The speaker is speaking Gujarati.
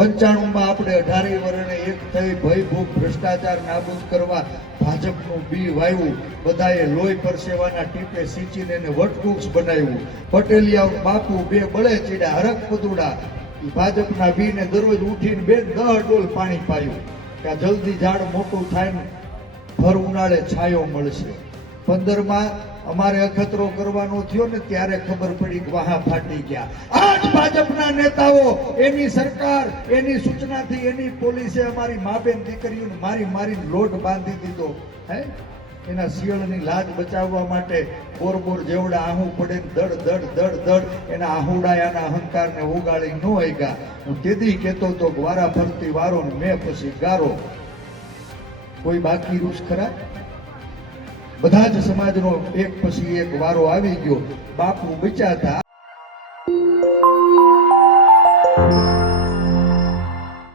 95 આપણે 18 વર્ષે એક થઈ ભય ભૂખ ભ્રષ્ટાચાર નાબૂદ કરવા ભાજપનું બી વાવ્યું, બધાએ લોહી પરસેવાના ટીપે સિંચીને એને વટવૃક્ષ બનાવ્યું. પટેલિયા બાપુ બે બળે ચીડા હરક પદુડા, ભાજપના બીને દરરોજ ઉઠીને 10 ડોલ પાણી પાયું કે આ જલ્દી ઝાડ મોટું થાય ને ભર ઉનાળે છાયો મળશે. 15માં અમારે અખતરો કરવાનો થયો ને ત્યારે ખબર પડી કે વાહા ફાટી ગયા. આજ ભાજપના નેતાઓ, એની સરકાર, એની સૂચનાથી એની પોલીસે અમારી માબેન દીકરીઓને મારીને લોટ બાંધી દીધો. હે એના શિયળની લાજ બચાવવા માટે બોર જેવડા આહું પડે દડ એના આહુડાયાના અહંકારને ઉગાડી ન હોયગા. હું તેદી કહેતો તો વારા ફરતી વારો ને મેં પછી ગારો. કોઈ બાકી રૂસ ખરા? બધા જ સમાજનો એક પછી એક વારો આવી ગયો. બાપુ બચ્યા હતા.